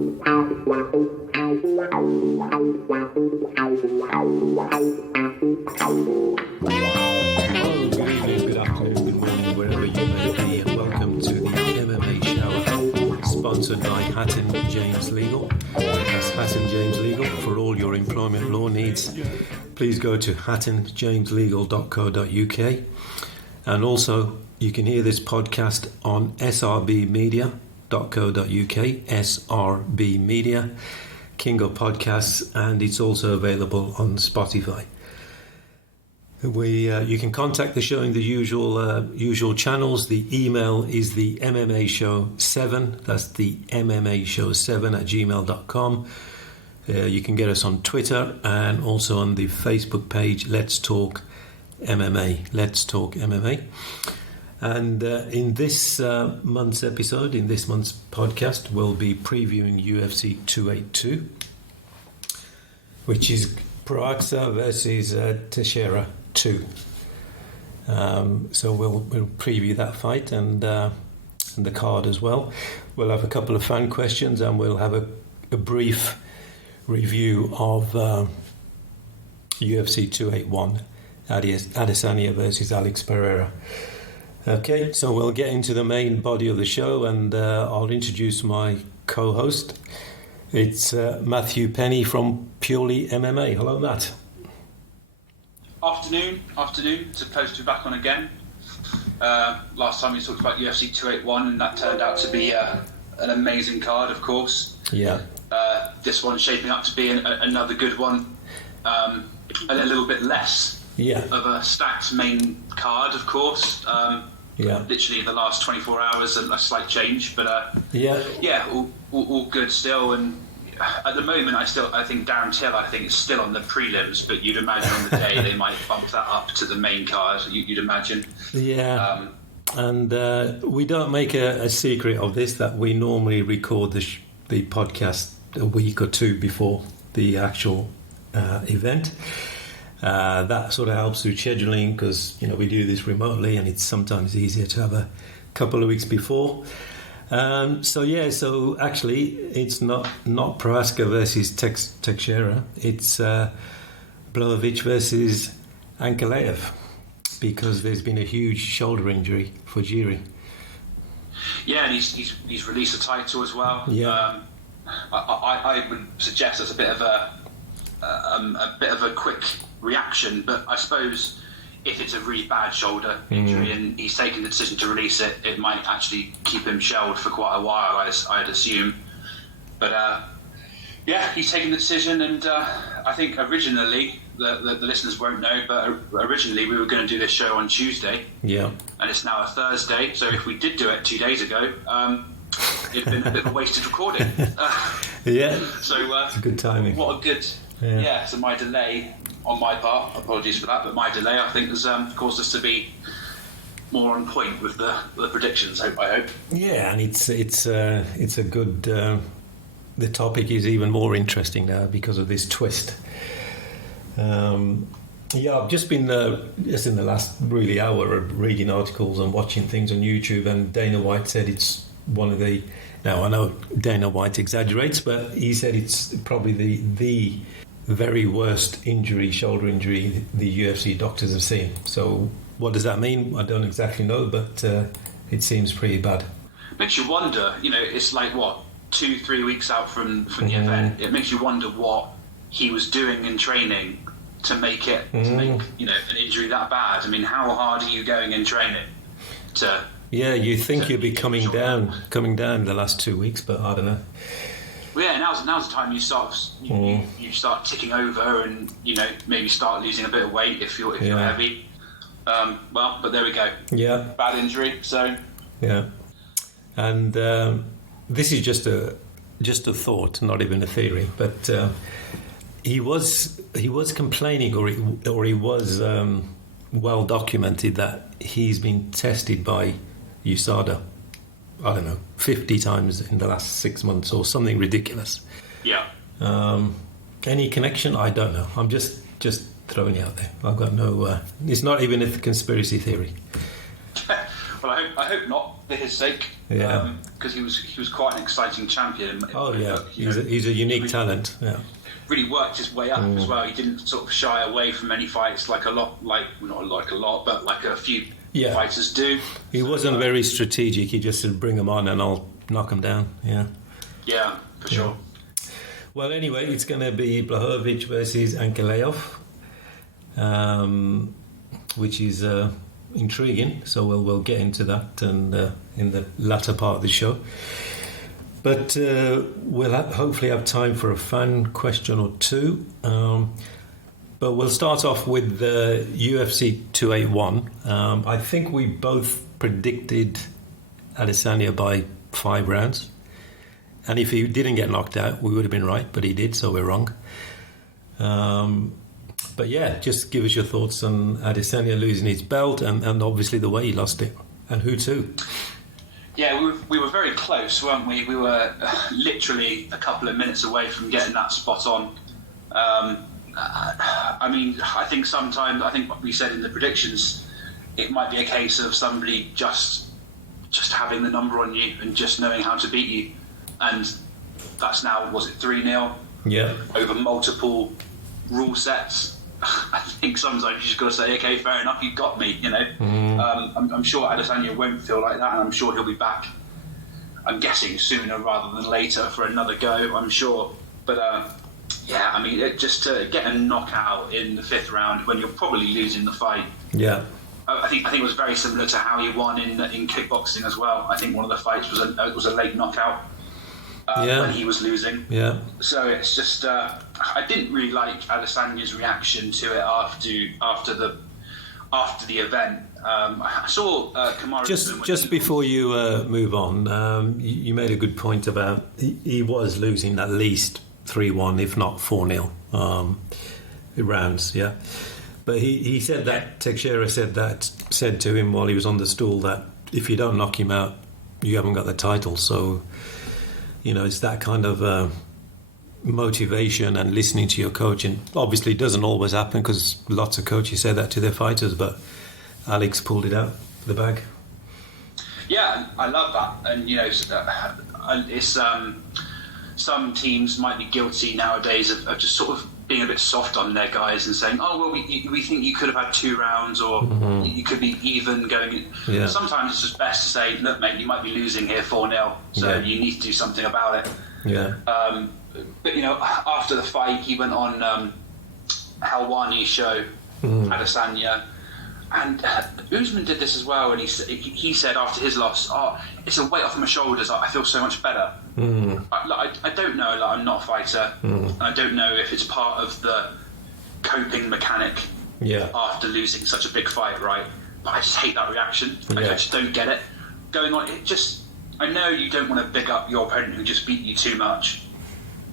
Good afternoon, good morning, wherever you may be, and welcome to the MMA Show, sponsored by Hatton James Legal. That's Hatton James Legal for all your employment law needs. Please go to hattonjameslegal.co.uk, and also you can hear this podcast on srbmedia.co.uk, SRB Media, King of Podcasts, and it's also available on Spotify. You can contact the show in the usual channels. The email is the MMA Show 7. That's the MMA Show 7 at gmail.com. You can get us on Twitter and also on the Facebook page. Let's Talk MMA. Let's Talk MMA. And in this month's episode, in this month's podcast, we'll be previewing UFC 282, which is Proaxa versus Teixeira 2. So we'll preview that fight and the card as well. We'll have a couple of fan questions and we'll have a brief review of UFC 281, Adesanya versus Alex Pereira. Okay, so we'll get into the main body of the show, and I'll introduce my co-host. It's Mathew Penny from Purely MMA. Hello, Matt. Afternoon. It's a pleasure to be back on again. Last time we talked about UFC 281, and that turned out to be an amazing card, of course. Yeah. This one's shaping up to be another good one. A little bit less of a stacked main card, of course. Literally the last 24 hours, a slight change, but all good still. And at the moment, I think Darren Till, is still on the prelims, but you'd imagine on the day they might bump that up to the main card. You'd imagine. Yeah. And we don't make a secret of this, that we normally record the podcast a week or two before the actual event. That sort of helps with scheduling, because we do this remotely and it's sometimes easier to have a couple of weeks before. So actually it's not Proaska versus Teixeira, it's Błachowicz versus Ankalaev, because there's been a huge shoulder injury for Jiri. Yeah, and he's released the title as well. Yeah. I would suggest it's a bit of a quick reaction, but I suppose if it's a really bad shoulder injury and he's taken the decision to release it, it might actually keep him shelled for quite a while, I'd assume. But he's taken the decision, and I think originally, the listeners won't know, but originally we were going to do this show on Tuesday. Yeah. And it's now a Thursday, so if we did do it 2 days ago, it'd been a bit of a wasted recording. So it's a good timing. What a good... So my delay on my part, apologies for that, but my delay, I think, has caused us to be more on point with the predictions, I hope. Yeah, and it's a good... the topic is even more interesting now because of this twist. I've just been just in the last really hour of reading articles and watching things on YouTube, and Dana White said it's one of the... Now, I know Dana White exaggerates, but he said it's probably the very worst shoulder injury the UFC doctors have seen. So what does that mean? I don't exactly know, but it seems pretty bad. Makes you wonder, it's like, 2-3 weeks out from the event. It makes you wonder what he was doing in training to make an injury that bad. I mean, how hard are you going in training to... Yeah, you think you'd be coming down the last 2 weeks, but I don't know. Well, yeah, now's the time you start ticking over, and maybe start losing a bit of weight if you're heavy. But there we go. Yeah, bad injury. So yeah, and this is just a thought, not even a theory, but he was complaining, or he was well documented that he's been tested by USADA, 50 times in the last 6 months or something ridiculous. Yeah. Any connection? I don't know. I'm just throwing it out there. I've got no... it's not even a conspiracy theory. Well, I hope not. for his sake. Yeah. Because he was quite an exciting champion. Oh yeah, he's a unique talent. Yeah. Really worked his way up as well. He didn't sort of shy away from any fights like a few fighters do. He wasn't very strategic. He just said, "Bring him on, and I'll knock him down." Yeah. Yeah, for sure. Well, anyway, it's going to be Błachowicz versus Ankalaev, which is intriguing. So we'll get into that and in the latter part of the show. But we'll hopefully have time for a fan question or two. But we'll start off with the UFC 281. I think we both predicted Adesanya by 5 rounds. And if he didn't get knocked out, we would have been right, but he did, so we're wrong. But yeah, just give us your thoughts on Adesanya losing his belt and obviously the way he lost it. And who to? Yeah, we were very close, weren't we? We were literally a couple of minutes away from getting that spot on. I think sometimes, I think what we said in the predictions, it might be a case of somebody just having the number on you and just knowing how to beat you. And that's now, was it 3-0? Yeah. Over multiple rule sets. I think sometimes you just got to say, okay, fair enough, you got me, you know. I'm sure Adesanya won't feel like that, and I'm sure he'll be back, I'm guessing, sooner rather than later for another go, I'm sure. But, just to get a knockout in the 5th round when you're probably losing the fight. Yeah. I think it was very similar to how he won in kickboxing as well. I think one of the fights was a late knockout. When he was losing. Yeah. So it's just I didn't really like Adesanya's reaction to it after the event. I saw Kamaru. Just before you move on, you made a good point about he was losing at least 3-1, if not 4-0 rounds. Yeah. But he said that Teixeira said to him while he was on the stool that if you don't knock him out, you haven't got the title. So. You know, it's that kind of motivation and listening to your coach. And obviously it doesn't always happen because lots of coaches say that to their fighters, but Alex pulled it out of the bag. Yeah, I love that. And, you know, it's some teams might be guilty nowadays of just sort of being a bit soft on their guys and saying, oh, well, we think you could have had 2 rounds or you could be even going. Yeah. Sometimes it's just best to say, look, mate, you might be losing here 4-0, so you need to do something about it. Yeah. But, you know, after the fight, he went on Helwani's show, Adesanya, and Usman did this as well, and he said after his loss, it's a weight off my shoulders, I feel so much better. I don't know, I'm not a fighter, I don't know if it's part of the coping mechanic after losing such a big fight, right? But I just hate that reaction. I just don't get it. Going on, I know you don't want to big up your opponent who just beat you too much,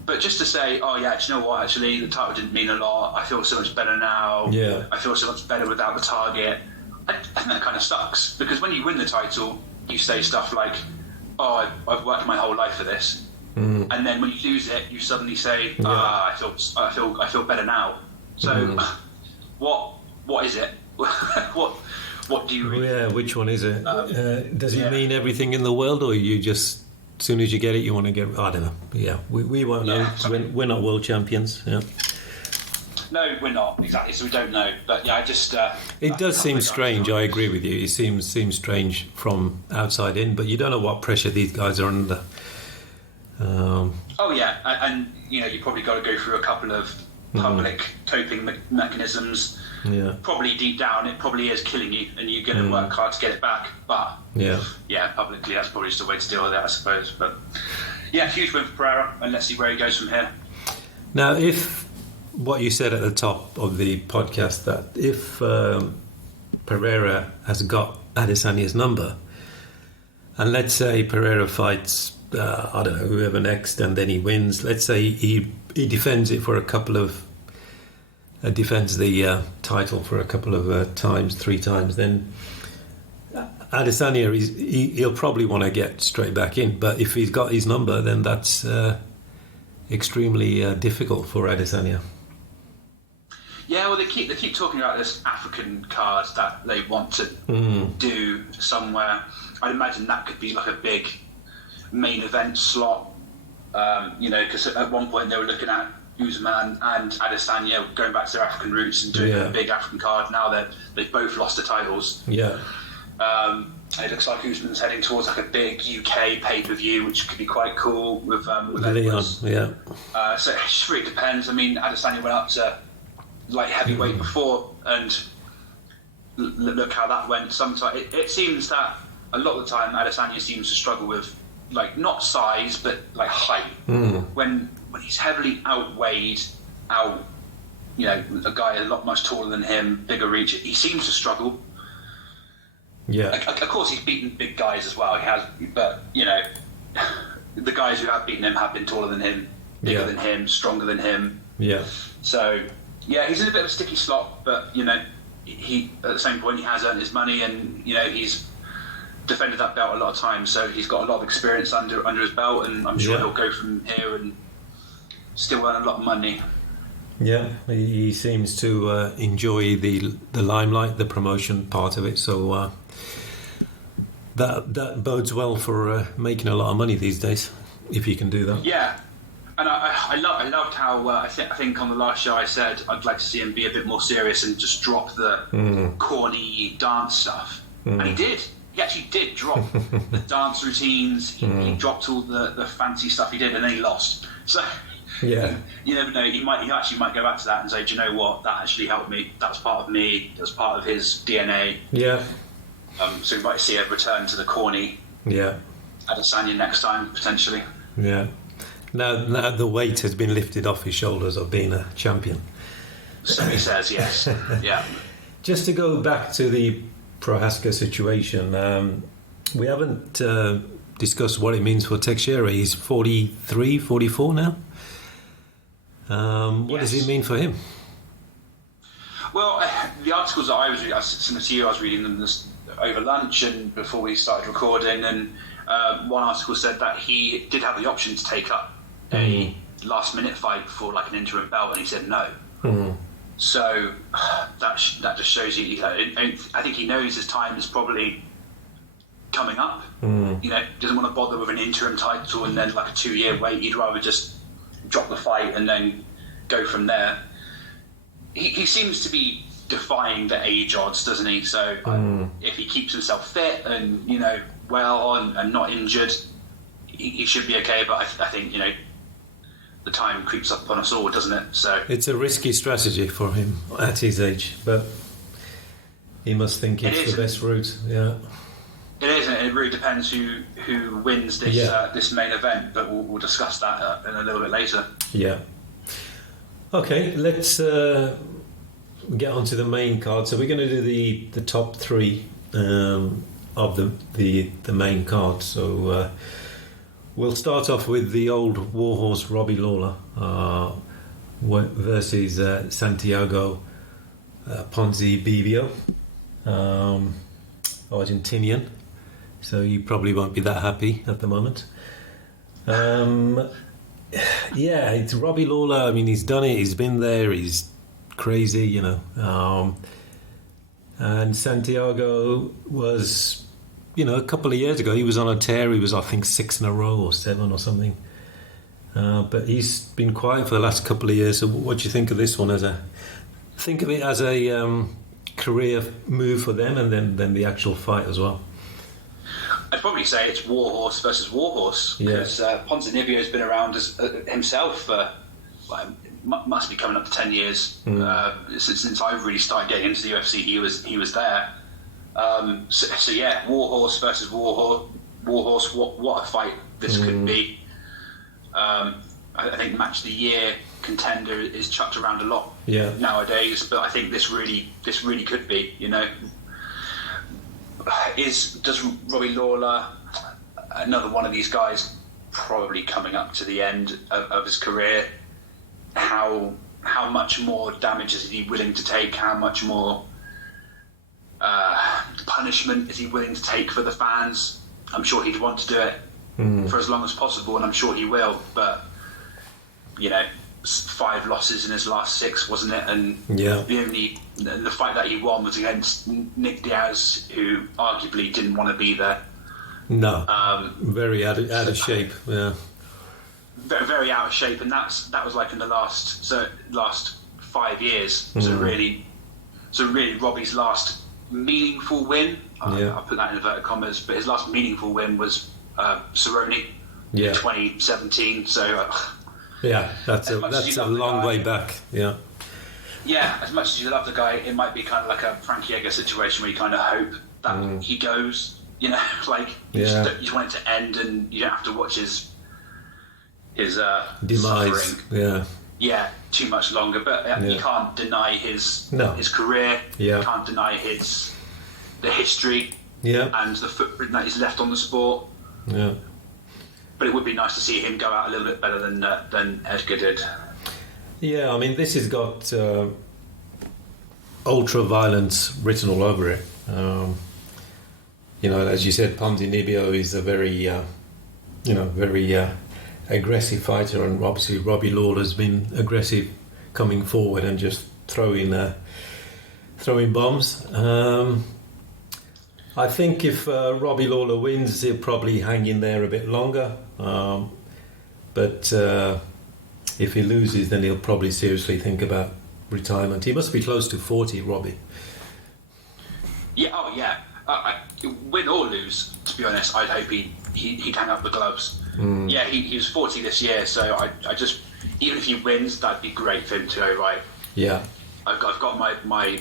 but just to say, do you know what, actually, the title didn't mean a lot, I feel so much better now, I feel so much better without the target, I think that kind of sucks, because when you win the title, you say stuff like, I've worked my whole life for this, and then when you lose it, you suddenly say, I feel better now. So, what is it? What do you read? Yeah, which one is it? Does it mean everything in the world, or you just, as soon as you get it, you want to get? I don't know. Yeah, we won't know. We're not world champions. Yeah. No, we're not exactly. So we don't know. But yeah, I just. It does seem strange. I agree with you. It seems strange from outside in, but you don't know what pressure these guys are under. And you know, you probably got to go through a couple of public coping mechanisms. Yeah. Probably deep down, it probably is killing you, and you're going to work hard to get it back. But publicly, that's probably just a way to deal with it, I suppose. But yeah, huge win for Pereira, and let's see where he goes from here. Now, if what you said at the top of the podcast, that if Pereira has got Adesanya's number, and let's say Pereira fights, I don't know, whoever next, and then he wins. Let's say he defends it for a couple of. Defends the title for a couple of times, 3 times, then Adesanya, he'll probably want to get straight back in. But if he's got his number, then that's extremely difficult for Adesanya. Yeah, well, they keep talking about this African card that they want to do somewhere. I'd imagine that could be like a big main event slot. Because at one point they were looking at Usman and Adesanya going back to their African roots and doing a big African card. Now they've both lost the titles. Yeah. It looks like Usman's heading towards like a big UK pay-per-view, which could be quite cool with Leon. Edwards. Yeah. So it just really depends. I mean, Adesanya went up to light heavyweight before, and look how that went. Sometimes it seems that a lot of the time Adesanya seems to struggle with like not size but like height. When he's heavily outweighed, a guy much taller than him, bigger reach, he seems to struggle. Yeah. Of course, he's beaten big guys as well. He has, but the guys who have beaten him have been taller than him, bigger than him, stronger than him. Yeah. So he's in a bit of a sticky slot, but he at the same point he has earned his money, and he's defended that belt a lot of times, so he's got a lot of experience under his belt, and I'm sure he'll go from here and still earn a lot of money. Yeah, he seems to enjoy the limelight, the promotion part of it. So that bodes well for making a lot of money these days, if you can do that. Yeah, and I loved how I think on the last show I said I'd like to see him be a bit more serious and just drop the corny dance stuff, and he did. He actually did drop the dance routines. He dropped all the fancy stuff he did, and then he lost. So. Yeah, you never know. He actually might go back to that and say, "Do you know what? That actually helped me. That was part of me. That was part of his DNA." Yeah. So we might see a return to the corny. Yeah. Adesanya next time potentially. Yeah. Now the weight has been lifted off his shoulders of being a champion. So he says, yes. Yeah. Just to go back to the Prohaska situation, we haven't discussed what it means for Teixeira. He's 43, 44 now. What does it mean for him? Well, the articles that I was reading, similar to you, I was reading them over lunch and before we started recording, and one article said that he did have the option to take up a last-minute fight for like an interim belt, and he said no. So that just shows you. I think he knows his time is probably coming up. Doesn't want to bother with an interim title and then like a 2-year wait. He'd rather just drop the fight and then go from there. He seems to be defying the age odds, doesn't he? So if he keeps himself fit and well and not injured, he should be okay. But I think the time creeps up on us all, doesn't it? So it's a risky strategy for him at his age, but he must think it's the best route. Yeah. It is, and it really depends who wins this main event, but we'll discuss that in a little bit later. Yeah. Okay, let's get onto the main card. So we're going to do the top 3 of the main card. So we'll start off with the old warhorse Robbie Lawler versus Santiago Ponzinibbio, Argentinian. So you probably won't be that happy at the moment. It's Robbie Lawler. I mean, he's done it. He's been there. He's crazy, and Santiago was, a couple of years ago, he was on a tear. He was, I think, 6 in a row or 7 or something. But he's been quiet for the last couple of years. So what do you think of this one? Think of it as a career move for them, and then the actual fight as well. I'd probably say it's warhorse versus warhorse, because Ponzinibbio's been around himself for must be coming up to 10 years since I've really started getting into the UFC. He was there. So warhorse versus warhorse. What a fight this could be. I think match of the year contender is chucked around a lot nowadays, but I think this really could be. Does Robbie Lawler, another one of these guys, probably coming up to the end of his career? How much more damage is he willing to take? How much more punishment is he willing to take for the fans? I'm sure he'd want to do it for as long as possible, and I'm sure he will. But 5 losses in his last 6, wasn't it? And the fight that he won was against Nick Diaz, who arguably didn't want to be there. No, very out of shape. Yeah, very, very out of shape, and that was like in the last 5 years. So really, Robbie's last meaningful win. I'll put that in inverted commas, but his last meaningful win was Cerrone in 2017. So that's a long way back. Yeah, as much as you love the guy, it might be kind of like a Frankie Edgar situation where you kind of hope that he goes. You know, like you just want it to end, and you don't have to watch his demise. Suffering. Too much longer. But you can't deny his career. You can't deny the history and the footprint that he's left on the sport. Yeah. But it would be nice to see him go out a little bit better than Edgar did. Yeah, I mean, this has got ultra-violence written all over it. You know, as you said, Ponzinibbio is a very, very aggressive fighter, and obviously Robbie Lawler's been aggressive coming forward and just throwing bombs. I think if Robbie Lawler wins, he'll probably hang in there a bit longer. But if he loses, then he'll probably seriously think about retirement. He must be close to 40, Robbie. Yeah, win or lose, to be honest, I'd hope he'd hang up the gloves. Yeah, he was 40 this year, so I just, even if he wins, that'd be great for him to go, right, yeah, I've got my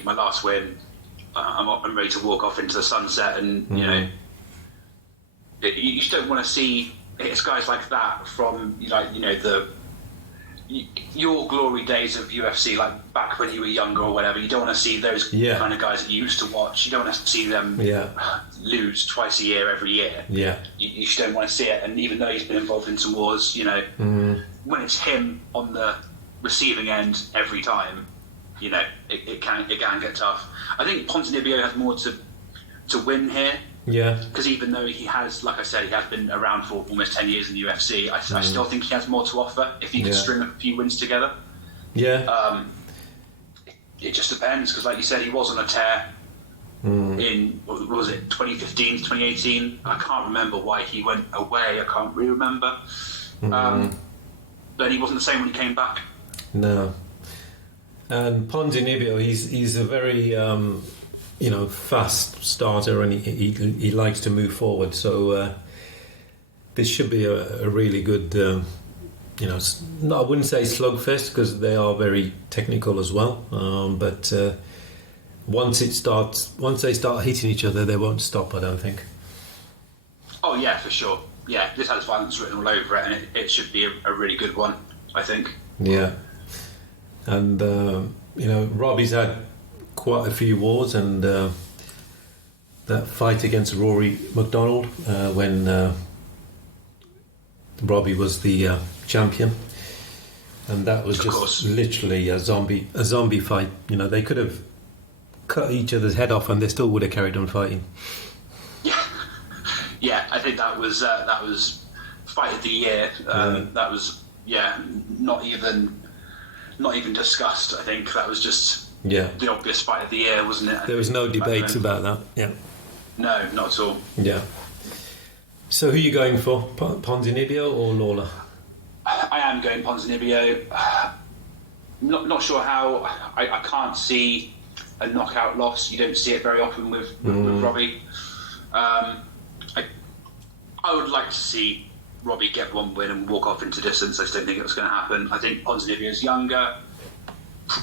last win, I'm ready to walk off into the sunset, and you know, you just don't want to see it's guys like that from, like, you know, your glory days of UFC, like back when you were younger or whatever. You don't want to see those kind of guys that you used to watch. You don't want to see them lose twice a year, every year. Yeah, you just don't want to see it. And even though he's been involved in some wars, you know, when it's him on the receiving end every time, you know, it can get tough. I think Ponzinibbio has more to win here. Yeah. Because even though he has, like I said, he has been around for almost 10 years in the UFC, I still think he has more to offer if he could string a few wins together. Yeah. It just depends, because like you said, he was on a tear in, what was it, 2015, 2018? I can't remember why he went away. I can't really remember. But he wasn't the same when he came back. No. And Ponzinibbio, he's a very... fast starter, and he likes to move forward. So this should be a really good, I wouldn't say slugfest, because they are very technical as well. But once they start hitting each other, they won't stop, I don't think. Oh yeah, for sure. Yeah, this has violence written all over it, and it should be a really good one, I think. Yeah, and Robbie's had quite a few wars, and that fight against Rory McDonald when Robbie was the champion, and that was just literally a zombie fight. You know, they could have cut each other's head off and they still would have carried on fighting. Yeah, I think that was fight of the year. That was not even discussed. I think that was just the obvious fight of the year, wasn't it? There was no debate about that. Yeah. No, not at all. Yeah. So who are you going for? Ponzinibbio or Lawler? I am going Ponzinibbio. Not sure how. I can't see a knockout loss. You don't see it very often with Robbie. I would like to see Robbie get one win and walk off into distance. I just don't think it was going to happen. I think Ponzinibbio's younger,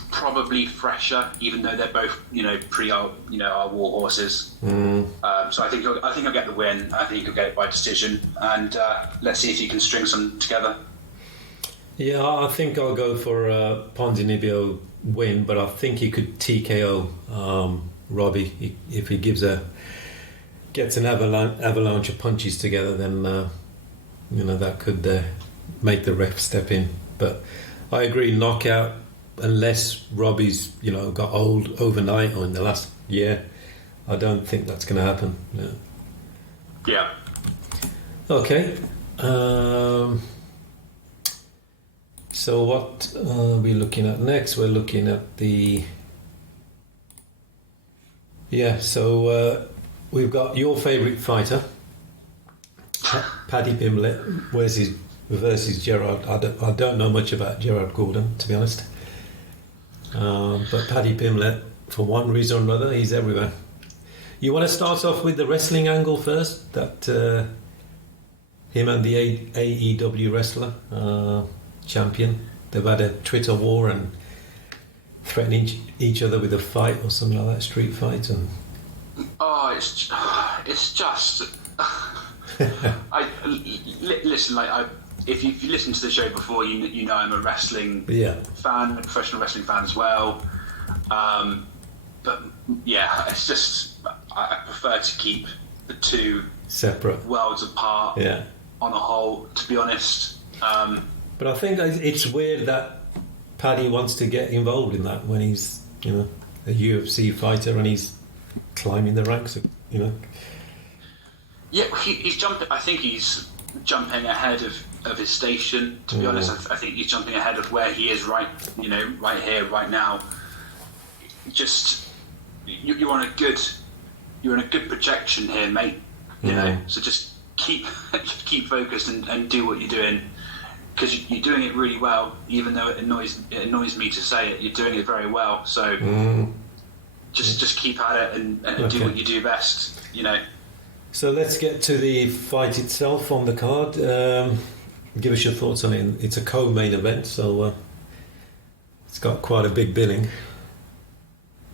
probably fresher, even though they're both, our war horses. So I think he'll get the win. I think he'll get it by decision, and let's see if he can string some together. Yeah, I think I'll go for a Ponzinibbio win, but I think he could TKO Robbie if he gets an avalanche of punches together. Then that could make the ref step in. But I agree, knockout. Unless Robbie's, got old overnight or in the last year, I don't think that's going to happen. Yeah. Okay. So what are we looking at next? We're looking at the... So we've got your favourite fighter, Paddy Pimblett versus Gerard. I don't know much about Gerard Gordon, to be honest. But Paddy Pimblett, for one reason or another, he's everywhere. You want to start off with the wrestling angle first? That him and the AEW wrestler champion, they've had a Twitter war and threatening each other with a fight or something like that, street fight. And it's just. Listen, if you listened to the show before, you know I'm a wrestling fan, a professional wrestling fan as well. But yeah, it's just I prefer to keep the two separate worlds apart. Yeah. On the whole, to be honest. But I think it's weird that Paddy wants to get involved in that when he's, a UFC fighter and he's climbing the ranks, Yeah, he's jumping. I think he's jumping ahead of his station. To be honest, I think he's jumping ahead of where he is right here, right now. Just you're on a good projection here, mate. You know, so just keep focused and do what you're doing, because you're doing it really well. Even though it annoys me to say it, you're doing it very well. So just keep at it and do what you do best. So let's get to the fight itself on the card. Give us your thoughts on it. It's a co-main event, so it's got quite a big billing.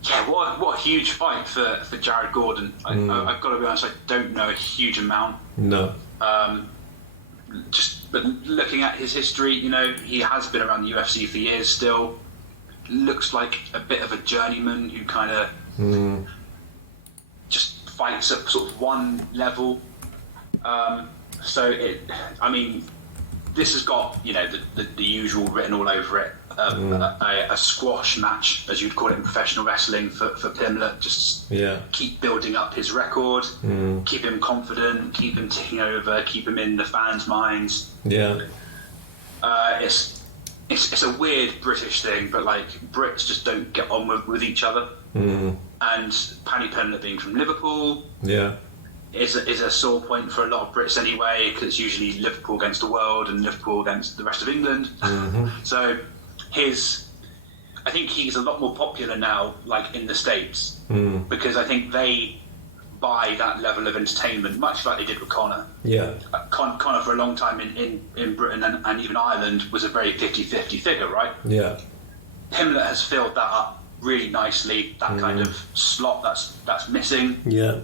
Yeah, what a huge fight for Jared Gordon. I've got to be honest, I don't know a huge amount. No. But looking at his history, he has been around the UFC for years still. Looks like a bit of a journeyman who kind of just fights at sort of one level. This has got the usual written all over it. A squash match, as you'd call it in professional wrestling, for Pimblett. Just keep building up his record, keep him confident, keep him ticking over, keep him in the fans' minds. Yeah. It's a weird British thing, but Brits just don't get on with each other. And Paddy Pimblett being from Liverpool, is a sore point for a lot of Brits anyway, because it's usually Liverpool against the world and Liverpool against the rest of England. So I think he's a lot more popular now, in the States, because I think they buy that level of entertainment, much like they did with Conor. Yeah. Conor for a long time in Britain and even Ireland was a very 50-50 figure, right? Yeah. Pimblett has filled that up really nicely, that kind of slot that's missing. Yeah.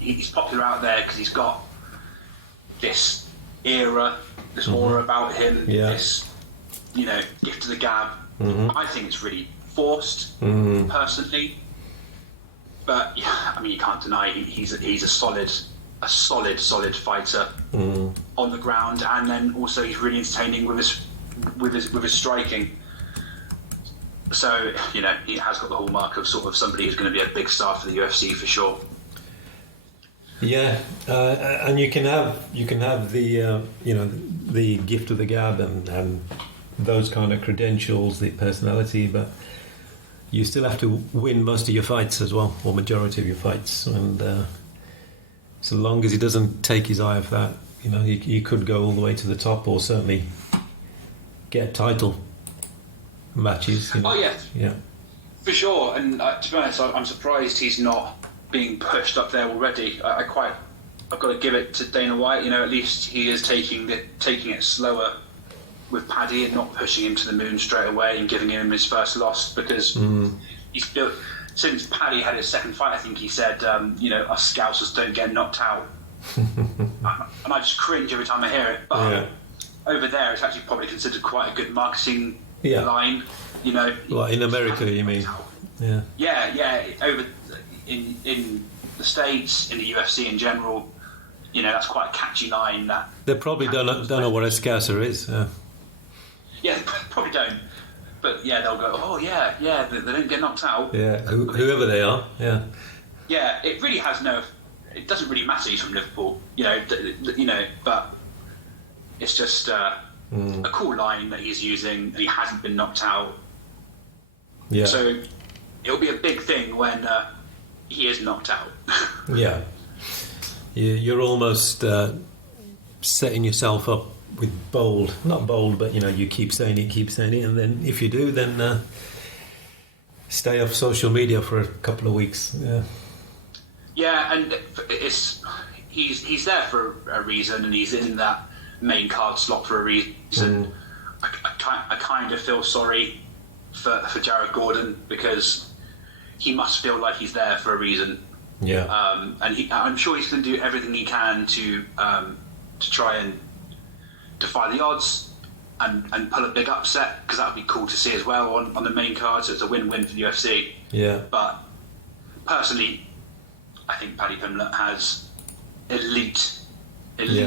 He's popular out there because he's got this era, this aura about him, this, gift of the gab. I think it's really forced, personally. But you can't deny he's a solid fighter on the ground, and then also he's really entertaining with his striking. So he has got the hallmark of sort of somebody who's going to be a big star for the UFC for sure. Yeah, and you can have the the gift of the gab and those kind of credentials, the personality, but you still have to win most of your fights as well, or majority of your fights. And so long as he doesn't take his eye off that, he could go all the way to the top, or certainly get title matches. Oh yeah, for sure. And to be honest, I'm surprised he's not being pushed up there already. I've got to give it to Dana White. At least he is taking it slower with Paddy and not pushing him to the moon straight away and giving him his first loss, because he's built. Since Paddy had his second fight, I think he said, us Scousers don't get knocked out. And I just cringe every time I hear it. But over there, it's actually probably considered quite a good marketing line. Well, in America, you mean? Yeah. Over in the States, in the UFC in general, that's quite a catchy line. That they probably don't know what a Scouser is. Yeah, they probably don't. But they'll go, oh yeah, they don't get knocked out. Yeah, whoever they are. Yeah. Yeah, it really has it doesn't really matter he's from Liverpool, but it's just a cool line that he's using. He hasn't been knocked out. Yeah. So it'll be a big thing when he is knocked out. Yeah. You're almost setting yourself up with not bold, but you keep saying it, and then if you do, then stay off social media for a couple of weeks. Yeah, and he's there for a reason, and he's in that main card slot for a reason. I kind of feel sorry for Jared Gordon, because he must feel like he's there for a reason. Yeah. And I'm sure he's going to do everything he can to try and defy the odds and pull a big upset, because that would be cool to see as well on the main card. So it's a win-win for the UFC. Yeah. But personally, I think Paddy Pimblett has elite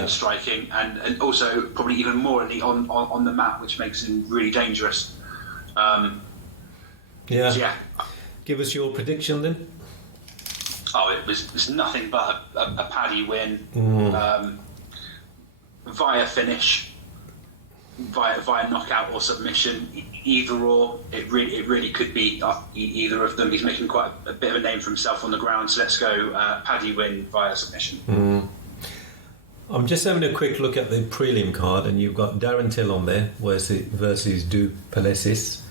striking, and also probably even more elite on the mat, which makes him really dangerous. So yeah. Give us your prediction then. Oh, it's nothing but a Paddy win via finish, via knockout or submission, either or. It really could be either of them. He's making quite a bit of a name for himself on the ground, so let's go Paddy win via submission. I'm just having a quick look at the prelim card, and you've got Darren Till on there versus Du Plessis.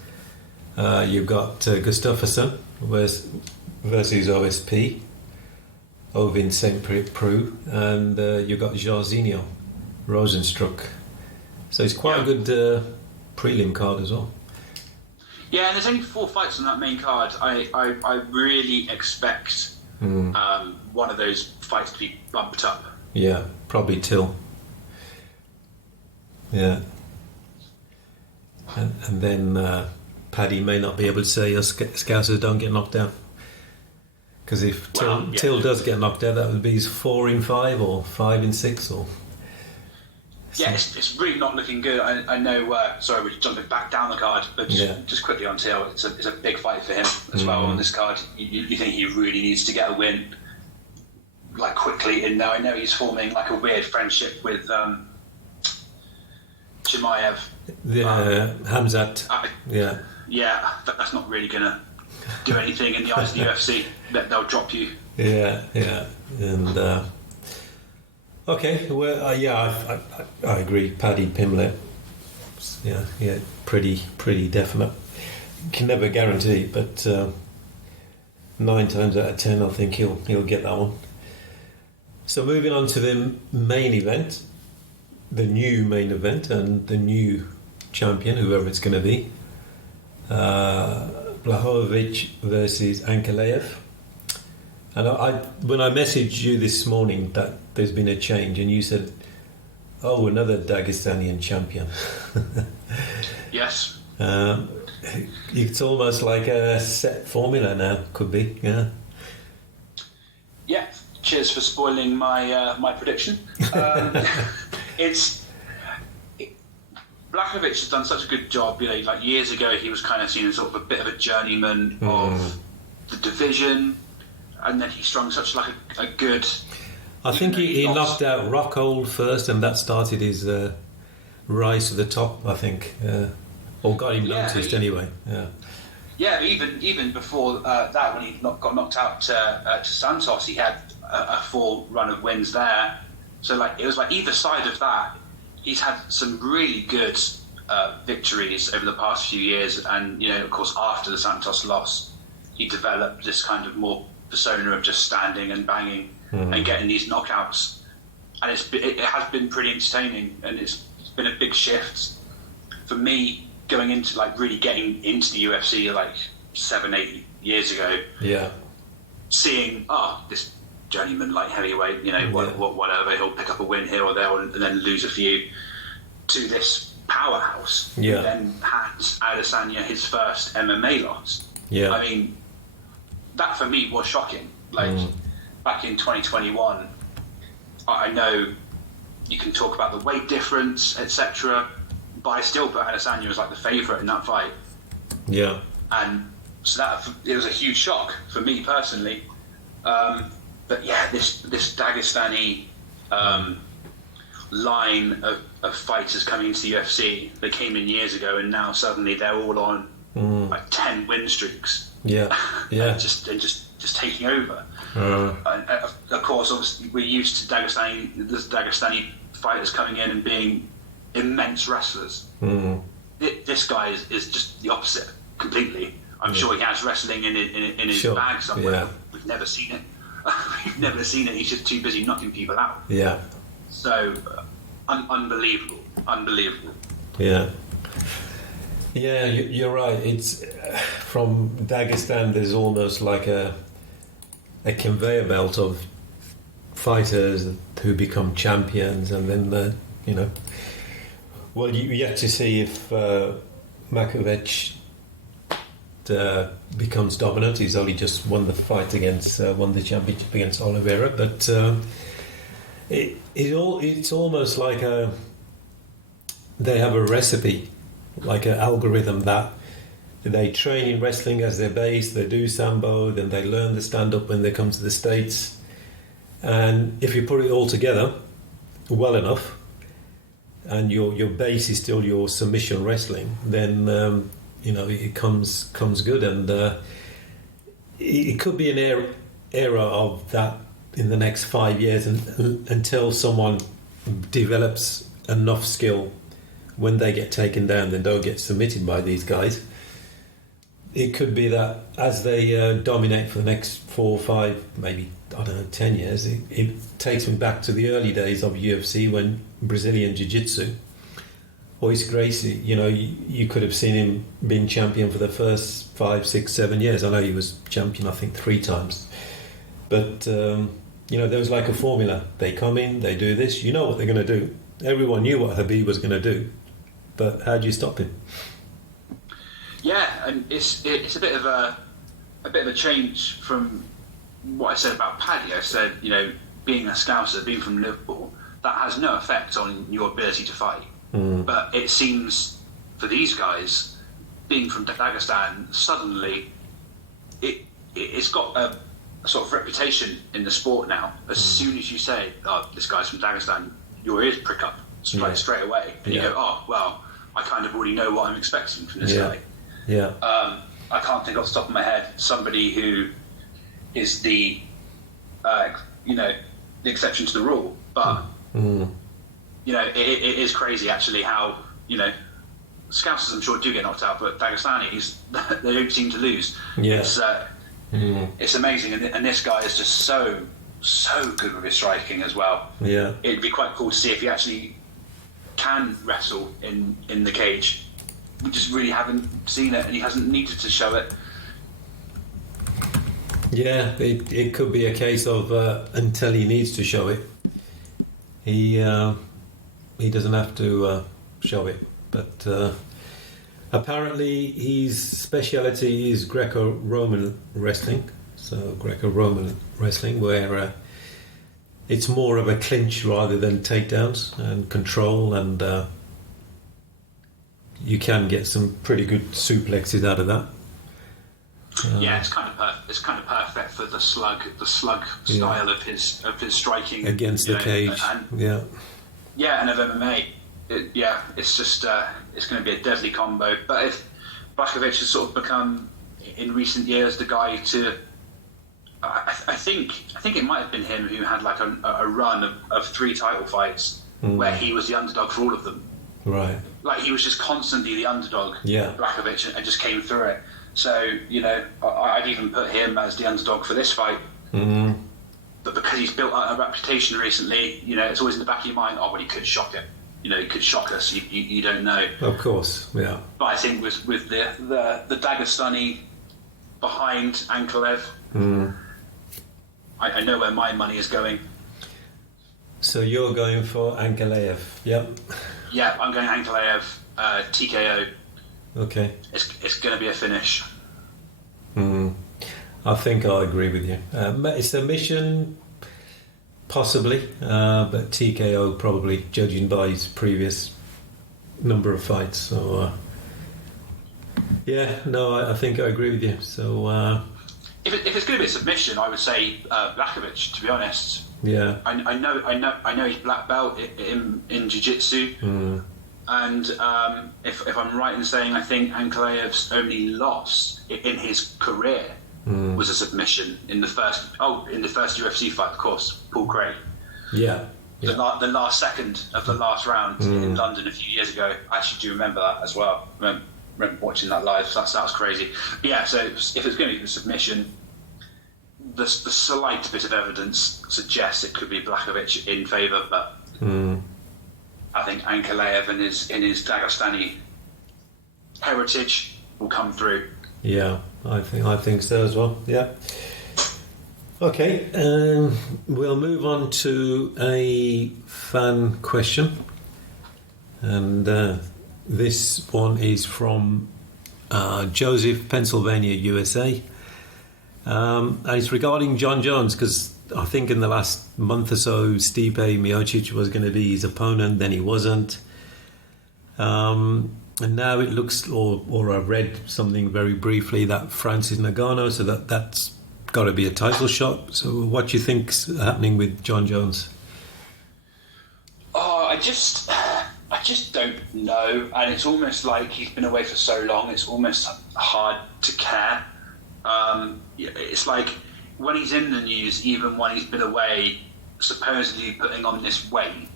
You've got Gustafsson versus OSP, Ovin St. Preux, and you've got Jairzinho Rosenstruck. So it's quite a good prelim card as well. Yeah, and there's only 4 fights on that main card. I really expect one of those fights to be bumped up. Yeah, probably Till. Yeah. And then Paddy may not be able to say us Scousers don't get knocked out. Because if Till does get knocked out, that would be his 4 in 5 or 5 in 6 or... Yeah, it's really not looking good. I know, sorry, we're jumping back down the card, but just quickly on Till, it's a big fight for him as well on this card. You think he really needs to get a win, like, quickly, and now I know he's forming like a weird friendship with Chimaev. Hamzat. Yeah, that's not really going to do anything in the eyes of the UFC. They'll drop you. Yeah, and okay, well, I agree. Paddy Pimblett, yeah, pretty definite. Can never guarantee, but 9 times out of 10, I think he'll get that one. So moving on to the main event, the new main event, and the new champion, whoever it's going to be. Błachowicz versus Ankalaev. And when I messaged you this morning that there's been a change, and you said, "Oh, another Dagestani champion." Yes. It's almost like a set formula now. Could be, yeah. Yeah. Cheers for spoiling my prediction. Błachowicz has done such a good job. Like years ago, he was kind of seen as sort of a bit of a journeyman of the division, and then he strung such like a good. I think he knocked out Rockhold first, and that started his rise to the top. I think, or got him noticed anyway. Yeah. Yeah, even before that, when he got knocked out to Santos, he had a full run of wins there. So like it was like either side of that, he's had some really good victories over the past few years, and of course after the Santos loss, he developed this kind of more persona of just standing and banging and getting these knockouts, and it has been pretty entertaining, and it's been a big shift for me going into like really getting into the UFC like 7-8 years ago. Yeah, seeing this journeyman light heavyweight, whatever, he'll pick up a win here or there and then lose a few, to this powerhouse who then had Adesanya his first MMA loss. Yeah, I mean, that for me was shocking. Like back in 2021, I know you can talk about the weight difference, etc., but I still put Adesanya as like the favourite in that fight. Yeah, and so it was a huge shock for me personally. But yeah, this Dagestani line of fighters coming into the UFC, they came in years ago, and now suddenly they're all on like 10 win streaks. Yeah, and just taking over. And of course, obviously, we're used to Dagestani fighters coming in and being immense wrestlers. This guy is just the opposite completely. I'm sure he has wrestling in his bag somewhere. Yeah. We've never seen it. We've never seen it. He's just too busy knocking people out. Yeah. So unbelievable. Yeah. Yeah, you're right. It's from Dagestan. There's almost like a conveyor belt of fighters who become champions, and then well, you yet to see if Błachowicz becomes dominant. He's only just won the fight won the championship against Oliveira, but it's almost like they have a recipe, like an algorithm that they train in wrestling as their base. They do sambo, then they learn the stand-up when they come to the States, and if you put it all together well enough, and your base is still your submission wrestling, then it comes good, and it could be an era of that in the next 5 years, until someone develops enough skill when they get taken down, they don't get submitted by these guys. It could be that as they dominate for the next 4 or 5, maybe 10 years, it takes me back to the early days of UFC when Brazilian Jiu-Jitsu, Royce Gracie, you could have seen him being champion for the first 5, 6, 7 years. I know he was champion, I think, 3 times. But, there was like a formula. They come in, they do this, you know what they're going to do. Everyone knew what Habib was going to do. But how do you stop him? Yeah, and it's a bit of a change from what I said about Paddy. I said, being a Scouser, being from Liverpool, that has no effect on your ability to fight. But it seems for these guys, being from Dagestan, suddenly it's got a sort of reputation in the sport now. As soon as you say, "Oh, this guy's from Dagestan," your ears prick up straight away, and you go, "Oh, well, I kind of already know what I'm expecting from this guy." Yeah. I can't think off the top of my head somebody who is the exception to the rule, but it is crazy actually how Scousers, I'm sure, do get knocked out, but Dagestanis, they don't seem to lose. Yeah. It's amazing, and this guy is just so good with his striking as well. Yeah. It'd be quite cool to see if he actually can wrestle in the cage. We just really haven't seen it, and he hasn't needed to show it. Yeah, it could be a case of until he needs to show it, he doesn't have to show it. But apparently his speciality is Greco-Roman wrestling. So Greco-Roman wrestling, where it's more of a clinch rather than takedowns and control, and you can get some pretty good suplexes out of that. Yeah, it's kind of perfect for the slug style of his striking against the cage. And of MMA. It's just it's going to be a deadly combo. But if Błachowicz has sort of become in recent years the guy to, I think it might have been him who had like a run of 3 title fights where he was the underdog for all of them. Right. Like he was just constantly the underdog. Yeah. Błachowicz, and just came through it. So, I'd even put him as the underdog for this fight. Mm-hmm. But because he's built a reputation recently, it's always in the back of your mind, oh, well, he could shock it. He could shock us. You don't know. Of course, yeah. But I think with the Dagestani behind Ankalaev, I know where my money is going. So you're going for Ankalaev, yep? Yeah, I'm going Ankalaev, TKO. Okay. It's going to be a finish. I think I'll agree with you. It's a mission, possibly, but TKO probably, judging by his previous number of fights. So, I think I agree with you. So, if it's going to be a submission, I would say Błachowicz. To be honest. Yeah. I know he's black belt in jiu-jitsu. And if I'm right in saying, I think Ankalaev's only loss in his career was a submission in the first UFC fight, of course, Paul Craig. Yeah. the last second of the last round in London a few years ago. I actually do remember that as well. I remember watching that live. So that was crazy. But yeah, so if it's going to be the submission, the slight bit of evidence suggests it could be Błachowicz in favour, but I think Ankalaev in his Dagestani heritage will come through. Yeah, I think so as well. Yeah. Okay, we'll move on to a fan question, and this one is from Joseph, Pennsylvania, USA, and it's regarding John Jones, because I think in the last month or so Stipe Miocic was going to be his opponent, then he wasn't, and now it looks, or I read something very briefly, that Francis Ngannou, so that's got to be a title shot. So what do you think's happening with John Jones? Oh, I just don't know, and it's almost like he's been away for so long, it's almost hard to care. It's like when he's in the news, even when he's been away supposedly putting on this weight,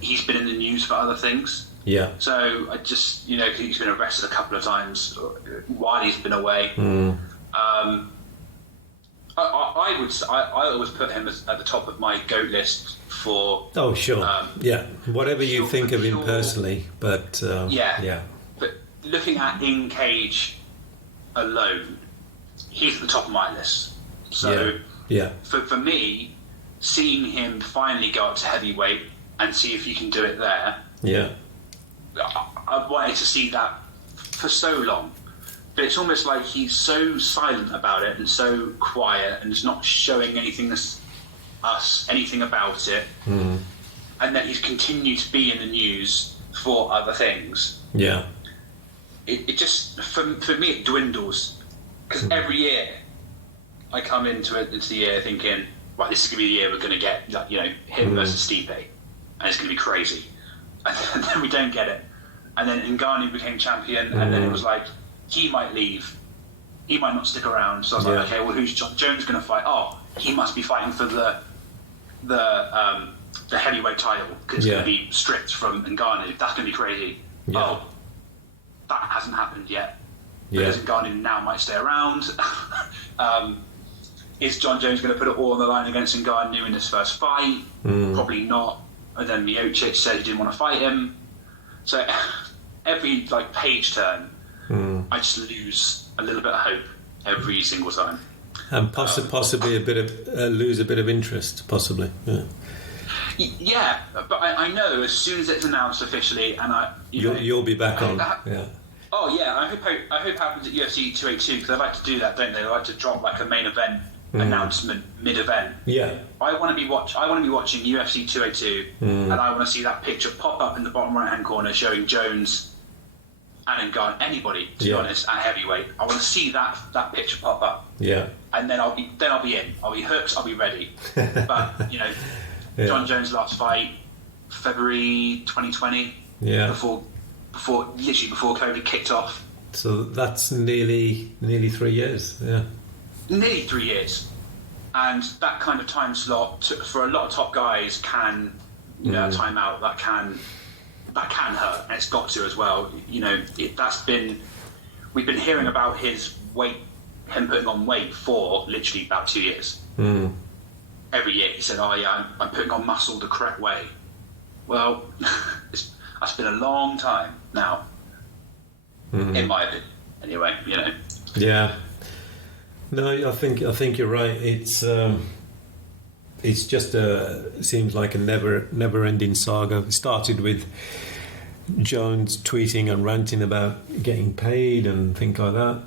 he's been in the news for other things. Yeah. So I just, he's been arrested a couple of times while he's been away. I always put him at the top of my GOAT list for... Oh, sure. Yeah. Whatever you think of him personally, but... yeah. But looking at in cage alone, he's at the top of my list. So yeah. For me, seeing him finally go up to heavyweight and see if he can do it there... Yeah. I've wanted to see that for so long. But it's almost like he's so silent about it and so quiet and is not showing anything anything about it. And then he's continued to be in the news for other things. Yeah. It just, for me, it dwindles. Because every year I come into the year thinking, right, this is going to be the year we're going to get, him versus Stipe. And it's going to be crazy. And then we don't get it. And then Ngannou became champion, and then it was like, he might leave. He might not stick around. So I was like, okay, well, who's John Jones going to fight? Oh, he must be fighting for the heavyweight title, because it's going to be stripped from Ngannou. That's going to be crazy. Yeah. Oh, that hasn't happened yet. Because Ngannou now might stay around. Is John Jones going to put it all on the line against Ngannou in his first fight? Probably not. And then Miocic said he didn't want to fight him. So every page turn, I just lose a little bit of hope every single time. And possibly lose a bit of interest, possibly. Yeah. Yeah, but I know as soon as it's announced officially, and you'll be back on. Yeah. Oh yeah, I hope it happens at UFC 282, because they like to do that, don't they? They like to drop a main event announcement mid-event. Yeah. I want to be watching UFC 282, and I want to see that picture pop up in the bottom right-hand corner showing Jones and Ngannou, anybody to be honest, at heavyweight. I want to see that picture pop up. Yeah. And then I'll be in. I'll be hooked. I'll be ready. But John Jones' last fight, February 2020. Yeah. Before COVID kicked off. So that's nearly 3 years. Yeah. Nearly 3 years, and that kind of time slot for a lot of top guys can, a timeout that can hurt, and it's got to as well. We've been hearing about his weight, him putting on weight for literally about 2 years. Every year he said, "Oh yeah, I'm putting on muscle the correct way." Well, that's been a long time now, in my opinion. Anyway, Yeah. No, I think you're right. It's just seems like a never-ending saga. It started with Jones tweeting and ranting about getting paid and things like that.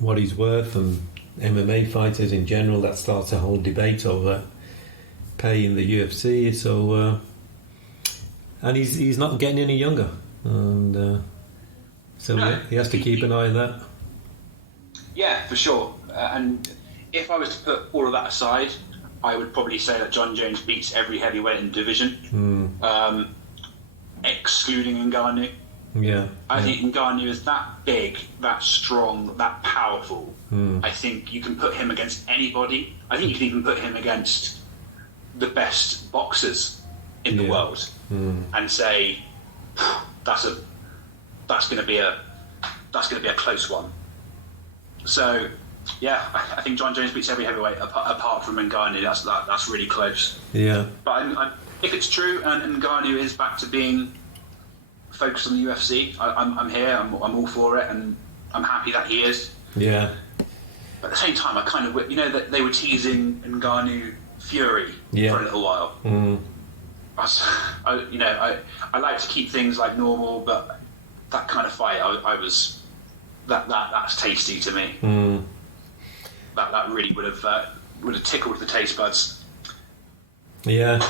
What he's worth, and MMA fighters in general. That starts a whole debate over pay in the UFC. So, and he's not getting any younger, and so he has to keep an eye on that. Yeah, for sure. And if I was to put all of that aside, I would probably say that John Jones beats every heavyweight in the division, excluding Ngannou. Yeah. I think Ngannou is that big, that strong, that powerful. I think you can put him against anybody. I think you can even put him against the best boxers in the world and say that's going to be a close one. So yeah, I think John Jones beats every heavyweight apart from Ngannou. That's really close. Yeah. But if it's true and Ngannou is back to being focused on the UFC, I'm here. I'm all for it, and I'm happy that he is. Yeah. But at the same time, I kind of, that they were teasing Ngannou Fury for a little while. I like to keep things like normal, but that kind of fight, that's tasty to me. That really would have tickled the taste buds. Yeah.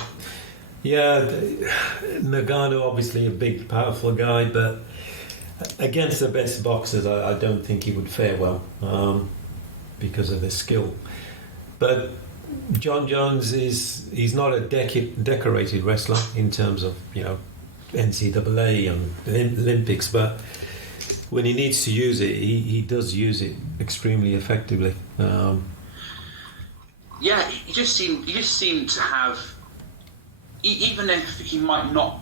Ngannou, obviously a big, powerful guy, but against the best boxers, I don't think he would fare well because of his skill. But John Jones he's not a decorated wrestler in terms of NCAA and Olympics, but when he needs to use it, he does use it extremely effectively. Yeah, he just seemed to have, even if he might not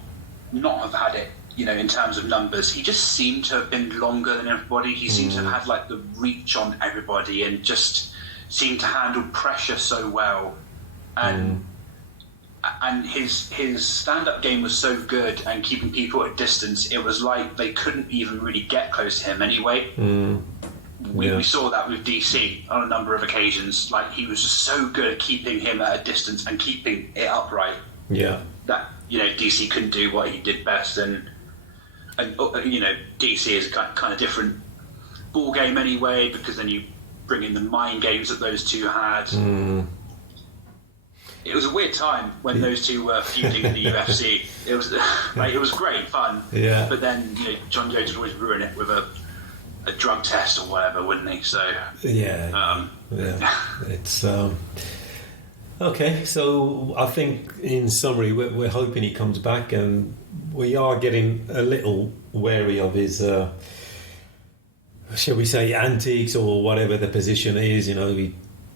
have had it, in terms of numbers, he just seemed to have been longer than everybody. He seemed to have had like the reach on everybody, and just seemed to handle pressure so well. And his stand-up game was so good, and keeping people at a distance, it was like they couldn't even really get close to him anyway. We saw that with DC on a number of occasions. Like, he was just so good at keeping him at a distance and keeping it upright. Yeah. That, DC couldn't do what he did best, and DC is a kind of different ball game anyway, because then you bring in the mind games that those two had. It was a weird time when those two were feuding in the UFC. It was it was great fun. Yeah. But then John Jones would always ruin it with a drug test or whatever, wouldn't he? So it's okay. So I think in summary, we're hoping he comes back, and we are getting a little wary of his, shall we say, antics or whatever the position is.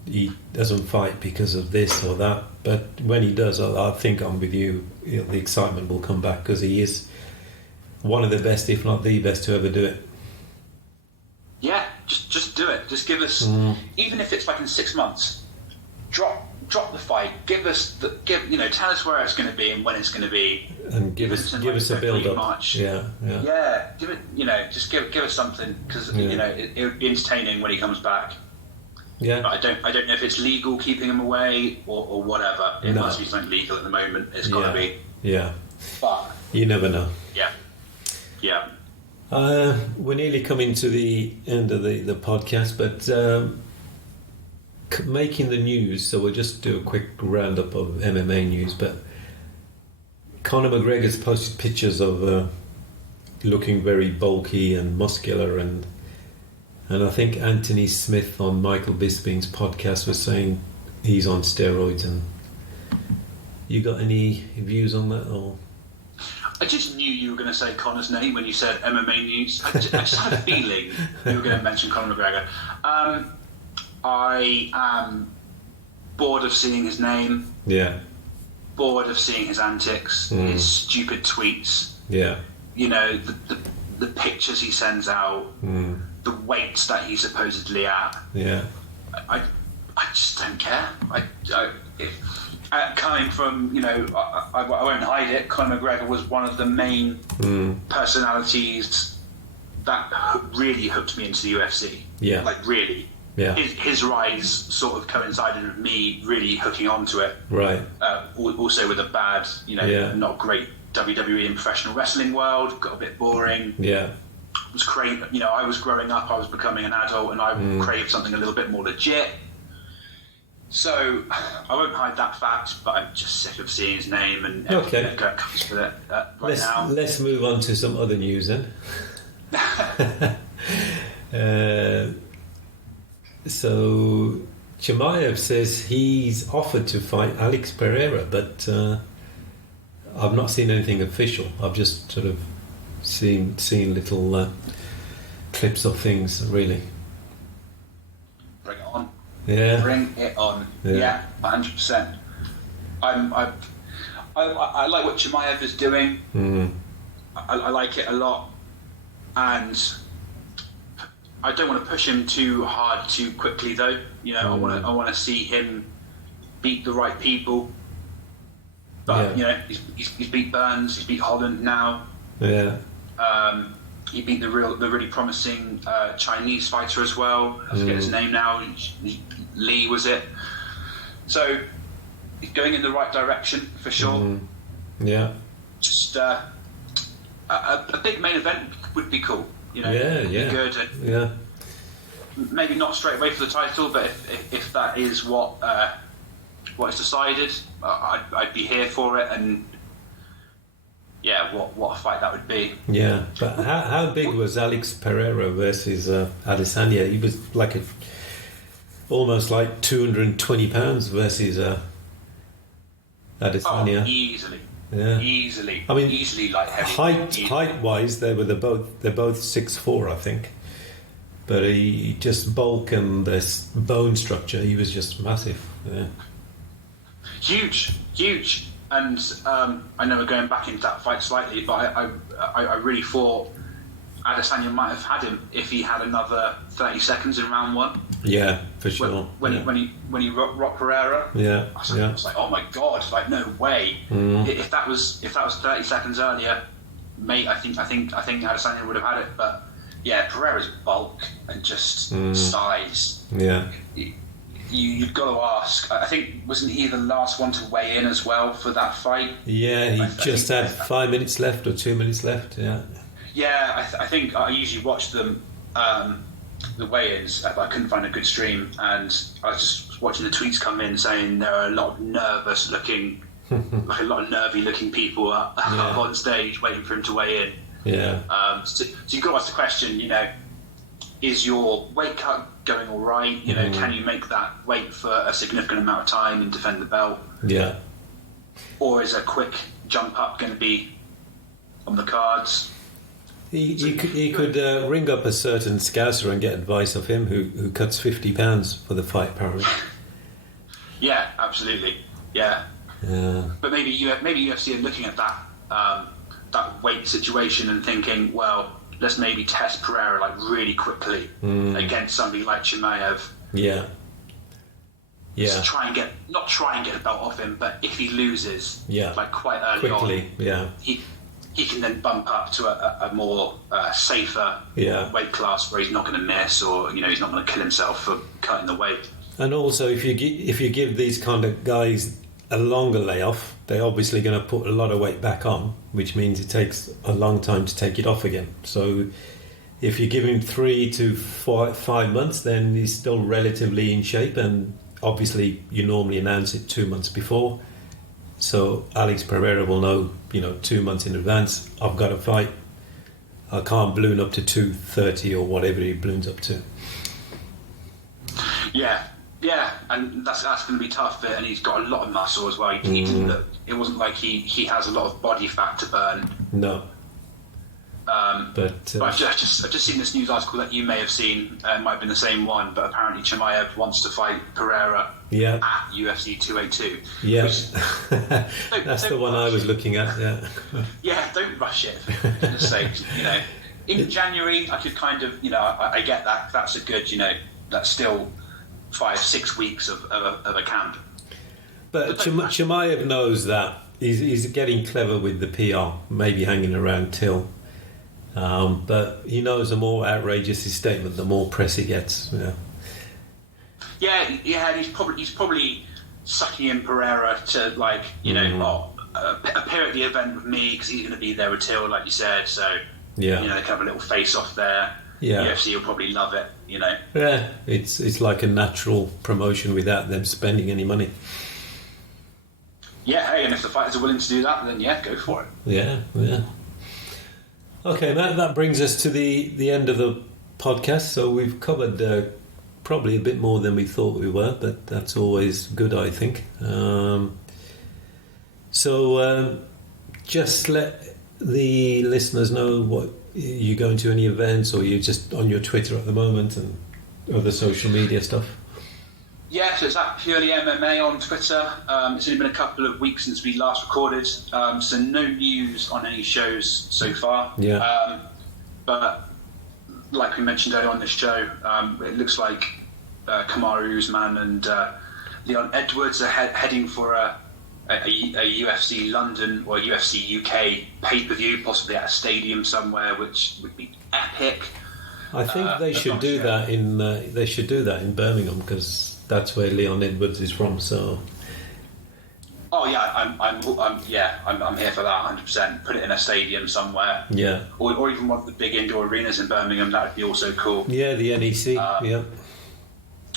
He doesn't fight because of this or that, but when he does, I think I'm with you. The excitement will come back, because he is one of the best, if not the best, to ever do it. Yeah, just do it. Just give us, even if it's like in 6 months, drop the fight. Tell us where it's going to be and when it's going to be, and give us a build up. March. Yeah. Give it. Just give us something, because it would be entertaining when he comes back. Yeah. But I don't know if it's legal keeping him away or whatever. It must be something legal at the moment. It's got to be. Yeah. But you never know. Yeah. We're nearly coming to the end of the podcast, but making the news, so we'll just do a quick roundup of MMA news. But Conor McGregor's posted pictures of looking very bulky and muscular, and I think Anthony Smith on Michael Bisping's podcast was saying he's on steroids. And you got any views on that, or? I just knew you were going to say Conor's name when you said MMA news. I just had a feeling you were going to mention Conor McGregor. I am bored of seeing his name. Yeah. Bored of seeing his antics, his stupid tweets. Yeah. The pictures he sends out, the weights that he's supposedly at. Yeah. I just don't care. Coming from, I won't hide it, Conor McGregor was one of the main personalities that really hooked me into the UFC. Yeah. Like, really. Yeah. His rise sort of coincided with me really hooking onto it. Right. Also with a bad, not great WWE and professional wrestling world, got a bit boring. Yeah. Was I was growing up, I was becoming an adult, and I craved something a little bit more legit. So I won't hide that fact, but I'm just sick of seeing his name and everything that comes with it now. Let's move on to some other news then. So Chimaev says he's offered to fight Alex Pereira, but I've not seen anything official. I've just sort of seen little clips of things, really. Bring it on. Yeah. Bring it on. Yeah, 100%. I like what Chimaev is doing. I like it a lot, and I don't want to push him too hard too quickly though. I want to see him beat the right people. But he's beat Burns, he's beat Holland now. Yeah. He beat the really promising Chinese fighter as well. I forget his name now. Lee was it? So he's going in the right direction for sure. Yeah. Just a big main event would be cool. Be good. And maybe not straight away for the title, but if that is what is decided, I'd be here for it. And what a fight that would be. Yeah, but how big was Alex Pereira versus Adesanya? He was almost like 220 pounds versus Adesanya. Oh, easily. Yeah. Easily. I mean, easily like heavy. Height wise, they're both 6'4", I think. But he just bulk and this bone structure, he was just massive. Yeah. Huge. And I know we're going back into that fight slightly, but I really thought Adesanya might have had him if he had another 30 seconds in round one. Yeah, for sure. When he rocked Pereira. Yeah. I was like, oh my god, no way. If that was 30 seconds earlier, mate, I think Adesanya would have had it. But yeah, Pereira's bulk and just size. Yeah. You've got to ask. I think, wasn't he the last one to weigh in as well for that fight? Yeah, he just had 5 minutes left or 2 minutes left. Yeah. Yeah, I think I usually watch them, the weigh-ins, but I couldn't find a good stream, and I was just watching the tweets come in saying there are a lot of nervous-looking, like a lot of nervy-looking people up on stage waiting for him to weigh in. Yeah. So you've got to ask the question, is your weight cut going all right? Can you make that weight for a significant amount of time and defend the belt? Yeah. Or is a quick jump up going to be on the cards? He could ring up a certain scouser and get advice of him who cuts 50 pounds for the fight, apparently. Yeah, absolutely. Yeah. But maybe UFC are looking at that weight situation and thinking, well, let's maybe test Pereira really quickly against somebody like Chimaev. Yeah. Yeah. So not try and get a belt off him, but if he loses, quite early quickly, on, he can then bump up to a more safer weight class where he's not going to miss, or he's not going to kill himself for cutting the weight. And also, if you give these kind of guys a longer layoff, they're obviously going to put a lot of weight back on, which means it takes a long time to take it off again. So if you give him 3 to 5 months, then he's still relatively in shape, and obviously you normally announce it 2 months before. So Alex Pereira will know, 2 months in advance, I've got a fight. I can't balloon up to 230 or whatever he balloons up to. Yeah, and that's going to be tough. And he's got a lot of muscle as well. He didn't look. It wasn't like he has a lot of body fat to burn. No. But I've just seen this news article that you may have seen. It might have been the same one, but apparently Chimaev wants to fight Pereira at UFC 282. Yeah, that's the one I was looking at. Yeah. Yeah, don't rush it. For goodness sake, in January I could kind of, I get that. That's a good, that's still 5-6 weeks of a camp. But Chimaev knows that he's getting clever with the PR, maybe hanging around till. But he knows the more outrageous his statement, the more press he gets. Yeah. And he's probably sucking in Pereira to appear at the event with me because he's going to be there with Till, like you said. So they can have a little face off there. Yeah. UFC will probably love it. Yeah, it's like a natural promotion without them spending any money. Yeah, hey, and if the fighters are willing to do that, then go for it. Yeah. Okay, that brings us to the end of the podcast. So we've covered probably a bit more than we thought we were, but that's always good, I think. So just let the listeners know what you going to any events, or you're just on your Twitter at the moment and other social media stuff. Yeah, so it's at Purely MMA on Twitter. It's only been a couple of weeks since we last recorded, so no news on any shows so far. Yeah. But like we mentioned earlier on this show, it looks like Kamaru Usman and Leon Edwards are heading for a UFC London or UFC UK pay-per-view, possibly at a stadium somewhere, which would be epic. I think they should do that in Birmingham, because that's where Leon Edwards is from. So. Oh yeah, I'm here for that 100%. Put it in a stadium somewhere. Yeah. Or even one of the big indoor arenas in Birmingham. That would be also cool. Yeah, the NEC. Yeah.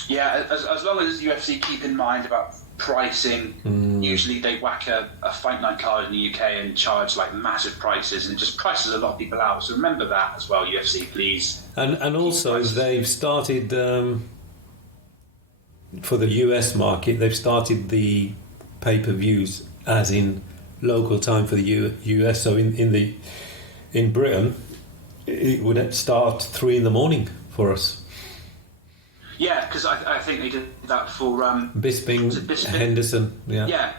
Yeah, as long as UFC keep in mind about pricing. Usually they whack a fight night card in the UK and charge like massive prices, and just prices a lot of people out. So remember that as well, UFC, please. And also they've started for the US market. They've started the pay-per-views as in local time for the US. So in Britain, it would start 3 a.m. for us. Yeah, because I think they did that for Bisping, Henderson. Yeah. Yeah.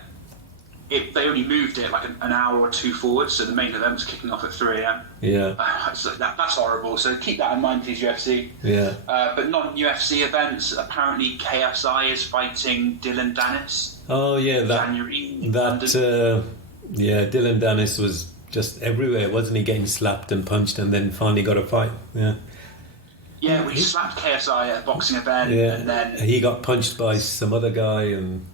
They only moved it like an hour or two forward, so the main event was kicking off at 3 a.m. Yeah. So that's horrible. So keep that in mind, please, UFC. Yeah. But non-UFC events, apparently KSI is fighting Dylan Dennis. Oh yeah, January. Dylan Dennis was just everywhere, wasn't he? Getting slapped and punched, and then finally got a fight. Yeah. Yeah, we slapped KSI at a boxing event, and then he got punched by some other guy, and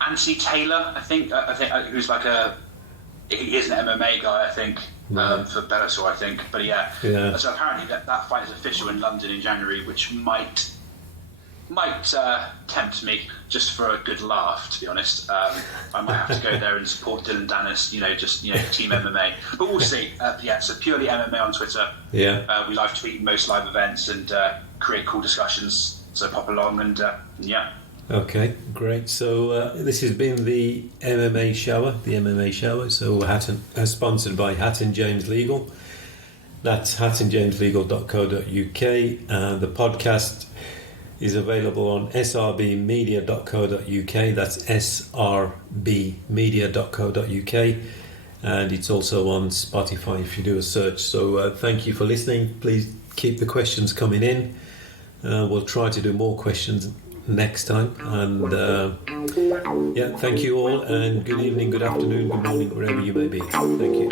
Anthony Taylor, I think who's like he is an MMA guy, I think, for Bellator, I think. But yeah. So apparently that fight is official in London in January, which might tempt me just for a good laugh, to be honest. I might have to go there and support Dylan Dennis, Team MMA. But we'll see. So Purely MMA on Twitter. Yeah. We live tweet most live events and create cool discussions. So pop along and yeah. Okay, great. So this has been the MMA Shower. So sponsored by Hatton James Legal. That's hattonjameslegal.co.uk. The podcast is available on srbmedia.co.uk. That's srbmedia.co.uk. And it's also on Spotify if you do a search. So thank you for listening. Please keep the questions coming in. We'll try to do more questions next time. And thank you all, and good evening, good afternoon, good morning, wherever you may be. Thank you.